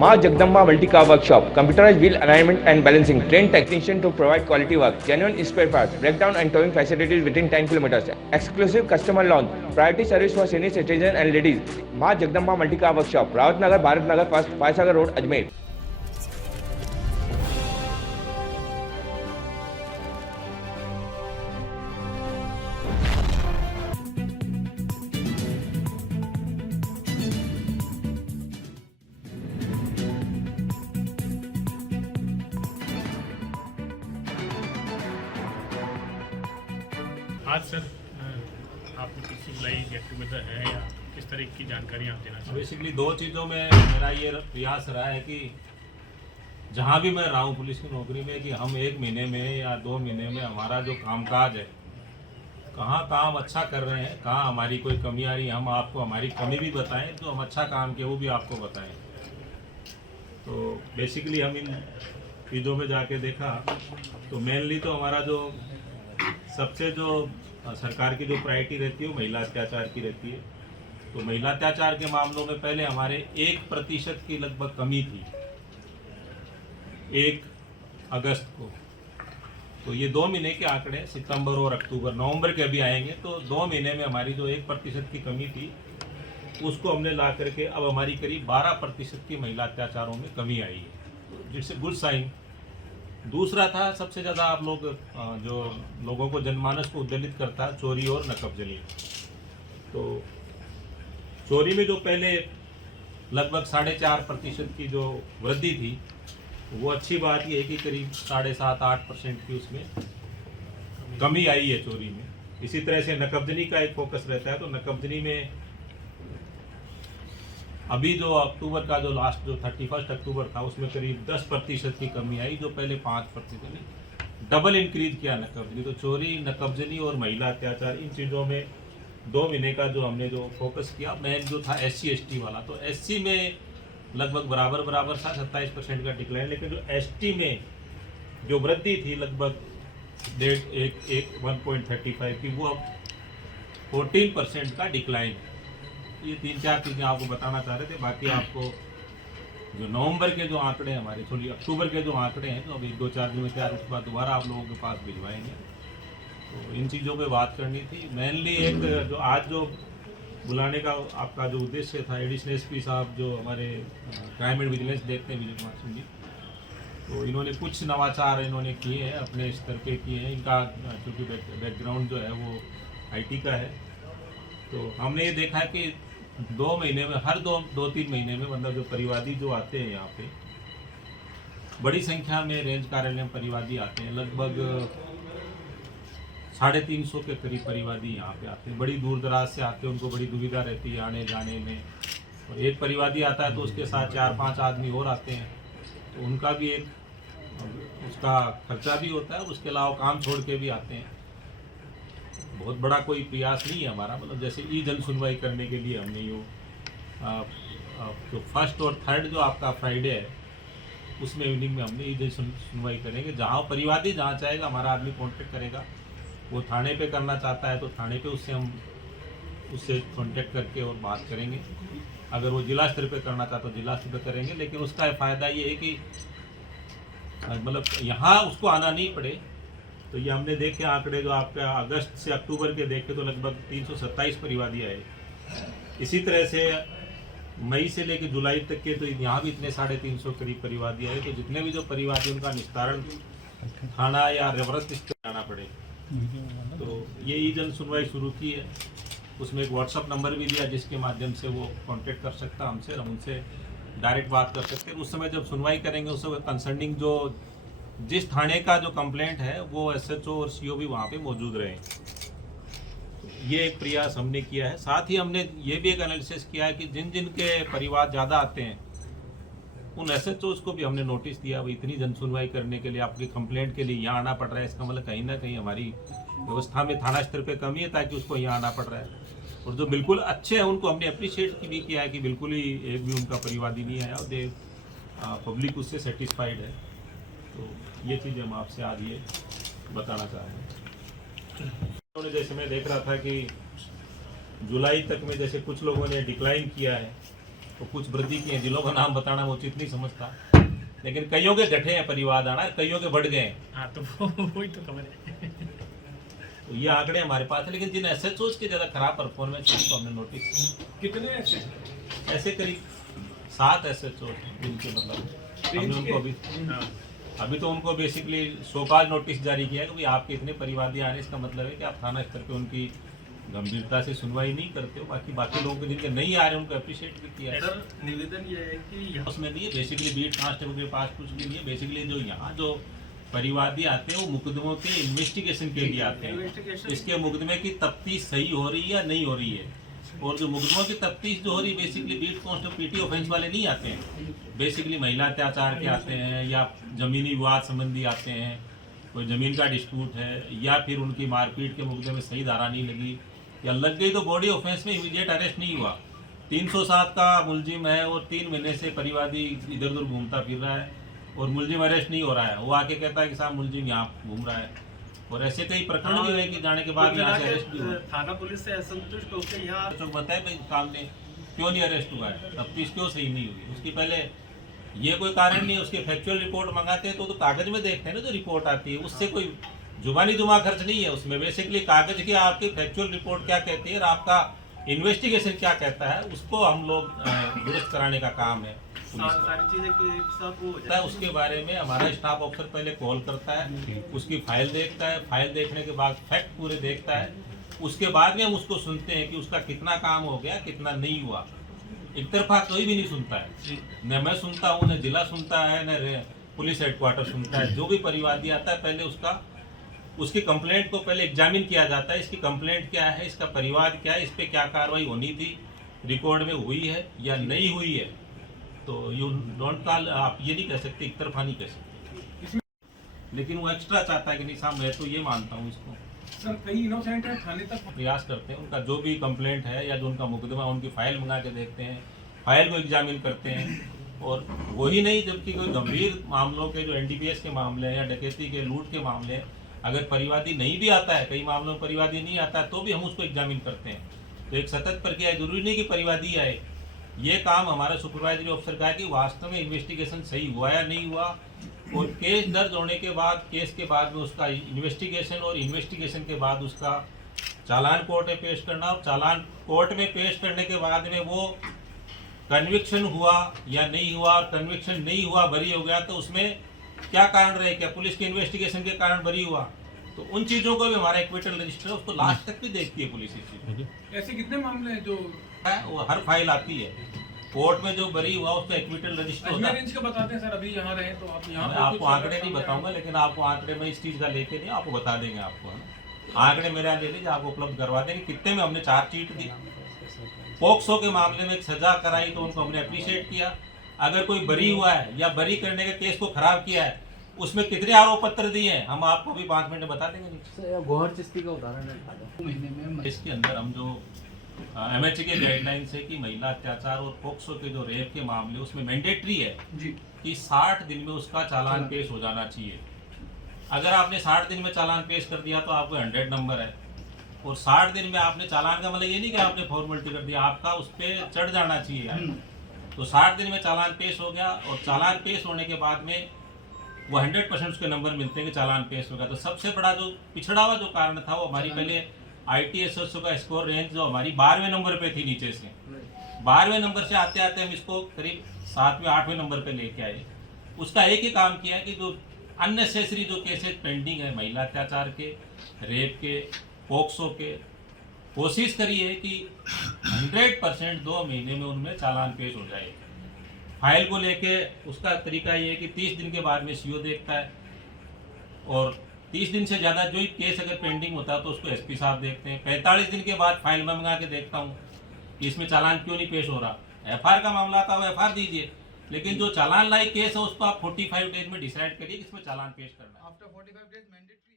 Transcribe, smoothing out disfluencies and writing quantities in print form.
Ma Jagdamba Multi-Car Workshop, computerized wheel alignment and balancing, trained technician to provide quality work, genuine spare parts, breakdown and towing facilities within 10 kilometers, exclusive customer launch, priority service for senior citizens and ladies. Ma Jagdamba Multi-Car Workshop, Rawat Nagar, Bharat Nagar, First, Faisagar Road, Ajmer. आज sir आपने किसी बुलाई get together है या किस तरह की जानकारियाँ आप देना चाहते हैं? बेसिकली दो चीज़ों में मेरा ये प्रयास रहा है कि जहाँ भी मैं रहा हूँ पुलिस की नौकरी में, कि हम 1 महीने में या 2 महीने में हमारा जो कामकाज है, कहाँ काम अच्छा कर रहे हैं, कहाँ हमारी कोई कमी आ रही है, हम आपको हमारी कमी भी बताएं, जो हम अच्छा काम किया वो भी आपको बताएं। तो बेसिकली हम इन चीज़ों में जाके देखा तो मेनली तो हमारा जो सबसे जो सरकार की जो प्रायोरिटी रहती है वो महिला अत्याचार की रहती है। तो महिला अत्याचार के मामलों में पहले हमारे 1% की लगभग कमी थी 1 अगस्त को। तो ये 2 महीने के आंकड़े सितंबर और अक्टूबर, नवंबर के अभी आएंगे, तो 2 महीने में हमारी जो 1% की कमी थी उसको हमने ला करके अब हमारी करीब 12% की महिला अत्याचारों में कमी आई है, जिससे गुड साइन। दूसरा था सबसे ज़्यादा आप लोग जो लोगों को जनमानस को उद्वेलित करता है, चोरी और नकबजनी। तो चोरी में जो पहले लगभग 4.5% की जो वृद्धि थी, वो अच्छी बात ये है कि करीब 7.5-8% की उसमें कमी आई है चोरी में। इसी तरह से नकबजनी का एक फोकस रहता है, तो नकबजनी में अभी जो अक्टूबर का जो लास्ट जो 31 अक्टूबर था उसमें करीब 10% की कमी आई, जो पहले 5% ने डबल इंक्रीज किया नकबजनी। तो चोरी, नकबजनी और महिला अत्याचार, इन चीज़ों में 2 महीने का जो हमने जो फोकस किया, मेन जो था SC ST वाला, तो SC में लगभग बराबर था 27% का डिक्लाइन, लेकिन जो ST में जो वृद्धि थी लगभग 1.35 की, वो अब 14% का डिक्लाइन है। ये 3-4 चीज़ें आपको बताना चाह रहे थे। बाकी आपको जो नवंबर के जो आंकड़े हमारे, सॉरी अक्टूबर के जो आंकड़े हैं, तो अभी 2-4 दिन में तैयार, उसके बाद दोबारा आप लोगों के पास भिजवाएंगे। तो इन चीज़ों पे बात करनी थी। मेनली एक जो आज जो बुलाने का आपका जो उद्देश्य था, एडिशनल SP साहब जो हमारे क्राइम एंड विजिलेंस देखते हैं, विजय कुमार सिंह जी, तो इन्होंने कुछ नवाचार इन्होंने किए हैं, अपने स्तर पे किए हैं। इनका चूँकि बैकग्राउंड जो है वो IT का है, तो हमने ये देखा है कि 2 महीने में, हर 2-3 महीने में, मतलब जो परिवादी जो आते हैं यहाँ पे, बड़ी संख्या में रेंज कार्यालय में परिवादी आते हैं। लगभग 350 के करीब परिवादी यहाँ पे आते हैं, बड़ी दूर दराज से आते हैं, उनको बड़ी दुविधा रहती है आने जाने में। और एक परिवादी आता है तो उसके साथ 4-5 आदमी और आते हैं, तो उनका भी एक उसका खर्चा भी होता है, उसके अलावा काम छोड़ के भी आते हैं। बहुत बड़ा कोई प्रयास नहीं है हमारा, मतलब जैसे जन सुनवाई करने के लिए हमने जो 1st और 3rd जो आपका फ्राइडे है, उसमें इवनिंग में हमने जन सुनवाई करेंगे। जहाँ परिवादी जहाँ चाहेगा हमारा आदमी कांटेक्ट करेगा, वो थाने पे करना चाहता है तो थाने पे उससे कांटेक्ट करके और बात करेंगे। अगर वो जिला स्तर पे करना चाहता है तो जिला स्तर पे करेंगे। लेकिन उसका फ़ायदा ये है कि मतलब यहाँ उसको आना नहीं पड़े। तो ये हमने देखे आंकड़े जो आपका अगस्त से अक्टूबर के देखे तो लगभग 327 परिवादी आए। इसी तरह से मई से लेकर जुलाई तक के तो यहाँ भी इतने 350 करीब परिवादी आए। तो जितने भी जो परिवादी, उनका निस्तारण थाना या रेफरेंस लिस्ट पे जाना पड़े। तो ये जन सुनवाई शुरू की है। उसमें एक WhatsApp नंबर भी दिया जिसके माध्यम से वो कांटेक्ट कर सकता हमसे, हम उनसे डायरेक्ट बात कर सकते हैं। उस समय जब सुनवाई करेंगे उस समय कंसर्निंग जो जिस थाने का जो कंप्लेंट है वो SHO और CO भी वहाँ पे मौजूद रहे। ये एक प्रयास हमने किया है। साथ ही हमने ये भी एक एनालिसिस किया है कि जिन जिन के परिवार ज़्यादा आते हैं उन SHOs को भी हमने नोटिस दिया, भाई इतनी जन सुनवाई करने के लिए आपकी कंप्लेंट के लिए यहाँ आना पड़ रहा है, इसका मतलब कहीं ना कहीं हमारी व्यवस्था में थाना स्तर पे कमी है, ताकि उसको यहाँ आना पड़ रहा है। और जो बिल्कुल अच्छे हैं उनको हमने अप्रिशिएट भी किया है कि बिल्कुल ही एक भी उनका परिवादी नहीं आया और पब्लिक उससे सेटिस्फाइड है। तो ये चीज़ हम आपसे आज ये बताना चाह रहे हैं। जैसे मैं देख रहा था कि जुलाई तक में जैसे कुछ लोगों ने डिक्लाइन किया है, तो कुछ वृद्धि किए हैं, जिलों का नाम बताना मैं उचित नहीं समझता, लेकिन कईयों के घटे हैं परिवार आना, कईयों के बढ़ गए हैं। हाँ तो वही तो खबर है। तो ये आंकड़े हमारे पास है, लेकिन जिन एसएचओज के ज़्यादा खराब परफॉर्मेंस है उनको हमने नोटिस, कितने ऐसे ऐसे करीब 7 एसएचओ जिनके मतलब हमने उनको अभी तो उनको बेसिकली शोकाज नोटिस जारी किया है कि भाई आपके इतने परिवादी आने, इसका मतलब है कि आप थाना स्तर पे उनकी गंभीरता से सुनवाई नहीं करते हो। बाकी लोगों के जिनके नहीं आ रहे उनको अप्रिशिएट भी किया है। सर निवेदन ये है कि यहाँ उसमें नहीं है बेसिकली बीट कांस्टेबल के पास कुछ भी नहीं है। बेसिकली जो यहाँ जो परिवादी आते हैं वो मुकदमों के इन्वेस्टिगेशन के लिए आते हैं, इसके मुकदमे की तफ्तीश सही हो रही है या नहीं हो रही है। और जो मुकदमों की तफ्तीश जो हो रही है basically beat constable petty offence वाले नहीं आते हैं, बेसिकली महिला अत्याचार के आते हैं या जमीनी विवाद संबंधी आते हैं, कोई जमीन का डिस्प्यूट है या फिर उनकी मारपीट के मुकदमे में सही धारा नहीं लगी या लग गई तो बॉडी ऑफेंस में इमीडिएट अरेस्ट नहीं हुआ। 307 का मुलजिम है और 3 महीने से परिवादी इधर उधर घूमता फिर रहा है और मुलजिम अरेस्ट नहीं हो रहा है, वो आके कहता है कि साहब मुलजिम यहाँ घूम रहा है। और ऐसे कई प्रकरण भी हुए कि जाने के बाद यहाँ से अरेस्ट भी हुआ। थाना पुलिस से असंतुष्ट होकर यहाँ तो बताए भाई सामने क्यों नहीं अरेस्ट हुआ है, तफ्तीश क्यों सही नहीं हुई, उसकी पहले ये कोई कारण नहीं है। उसकी फैक्चुअल रिपोर्ट मंगाते हैं तो कागज में देखते हैं ना, जो रिपोर्ट आती है उससे कोई जुबानी जुमा खर्च नहीं है उसमें। बेसिकली कागज की आपकी फैक्चुअल रिपोर्ट क्या कहती है और आपका इन्वेस्टिगेशन क्या कहता है, उसको हम लोग दुरुस्त कराने का काम है। सारी चीजें एक साथ वो हो है उसके बारे में हमारा स्टाफ ऑफिसर पहले कॉल करता है, उसकी फाइल देखता है, फाइल देखने के बाद फैक्ट पूरे देखता है, उसके बाद में हम उसको सुनते हैं कि उसका कितना काम हो गया कितना नहीं हुआ। एक तरफा कोई भी नहीं सुनता है, न मैं सुनता हूँ न जिला सुनता है न पुलिस हेडक्वार्टर सुनता है। जो भी परिवादी आता है पहले उसकी कंप्लेंट को पहले एग्जामिन किया जाता है, इसकी कंप्लेंट क्या है, इसका परिवार क्या है, इस पर क्या कार्रवाई होनी थी, रिकॉर्ड में हुई है या नहीं हुई है। तो यू डोंट कॉल, आप ये नहीं कह सकते, एक तरफा नहीं कह सकते, लेकिन वो एक्स्ट्रा चाहता है कि नहीं साहब मैं तो ये मानता हूँ इसको। सर कई इनोसेंट है, थाने तक प्रयास करते हैं, उनका जो भी कंप्लेंट है या जो उनका मुकदमा उनकी फाइल मंगा के देखते हैं, फाइल को एग्जामिन करते हैं। और वही नहीं, जबकि कोई गंभीर मामलों के जो एनडीपीएस के मामले हैं या डकैती के लूट के मामले हैं, अगर परिवादी नहीं भी आता है, कई मामलों में परिवादी नहीं आता है तो भी हम उसको एग्जामिन करते हैं। तो एक सतत प्रक्रिया है, जरूरी नहीं कि परिवादी आए। ये काम हमारा सुपरवाइजरी ऑफिसर का है कि वास्तव में इन्वेस्टिगेशन सही हुआ या नहीं हुआ, और केस दर्ज होने के बाद केस के बाद में उसका इन्वेस्टिगेशन और इन्वेस्टिगेशन के बाद उसका चालान कोर्ट में पेश करना, और चालान कोर्ट में पेश करने के बाद में वो कन्विक्शन हुआ या नहीं हुआ, और कन्विक्शन नहीं हुआ बरी हो गया तो उसमें क्या कारण रहे, क्या पुलिस के इन्वेस्टिगेशन के कारण बरी हुआ, तो उन चीज़ों को भी हमारा एक्विटल रजिस्टर है, उसको लास्ट तक भी देखती है पुलिस। इस चीज़ ऐसे कितने मामले हैं जो है वो हर फाइल आती है कोर्ट में, जो बरी हुआ उसका एक्विटल रजिस्टर होता है। रेंज का बताते हैं सर, अभी यहाँ रहे तो आप यहाँ मैं आपको आंकड़े नहीं बताऊंगा, लेकिन आपको आंकड़े में इस चीज़ का लेके नहीं, आपको बता देंगे। आपको आंकड़े मेरा ले लीजिए, आपको उपलब्ध करवा देंगे कितने में हमने चार्जशीट दी। पॉक्सो के मामले में सजा कराई तो उनको हमने अप्रिशिएट किया। अगर कोई बरी हुआ है या बरी करने के केस को खराब किया है, उसमें कितने आरोप पत्र दिए हैं हम आपको भी 5 मिनट में बता देंगे। गौहर चिश्ती का उदाहरण है, महीने में इसके अंदर हम जो एमएचए के गाइडलाइंस है कि महिला अत्याचार और पॉक्सो के जो रेप के मामले उसमें मैंडेटरी है कि 60 दिन में उसका चालान पेश हो जाना चाहिए। अगर आपने 60 दिन में चालान पेश कर दिया तो आपको 100 नंबर है, और 60 दिन में आपने चालान का मतलब ये नहीं कि आपने फॉर्मेलिटी कर दिया, आपका उस पर चढ़ जाना चाहिए। तो 60 दिन में चालान पेश हो गया, और चालान पेश होने के बाद में वो 100% उसके नंबर मिलते हैं कि चालान पेश हो गया। तो सबसे बड़ा जो पिछड़ा हुआ जो कारण था वो हमारी पहले ITSO का स्कोर रेंज जो हमारी 12वें नंबर पे थी, नीचे से 12वें नंबर से आते आते हम इसको करीब 7वें 8वें नंबर पे लेके आए। उसका एक ही काम किया है कि जो अननेसेसरी जो केसेस पेंडिंग है महिला अत्याचार के, रेप के, पॉक्सो के, कोशिश करी है कि 100% 2 महीने में उनमें चालान पेश हो जाए। फाइल को लेके उसका तरीका ये है कि 30 दिन के बाद में CO देखता है, और 30 दिन से ज़्यादा जो केस अगर पेंडिंग होता है तो उसको SP साहब देखते हैं। 45 दिन के बाद फाइल में मंगा के देखता हूँ कि इसमें चालान क्यों नहीं पेश हो रहा। FR का मामला था वो FR दीजिए, लेकिन जो चालान लाइक केस है उसको आप 45 डेज में डिसाइड करिए कि इसमें चालान पेश करना है। After 45 days mandatory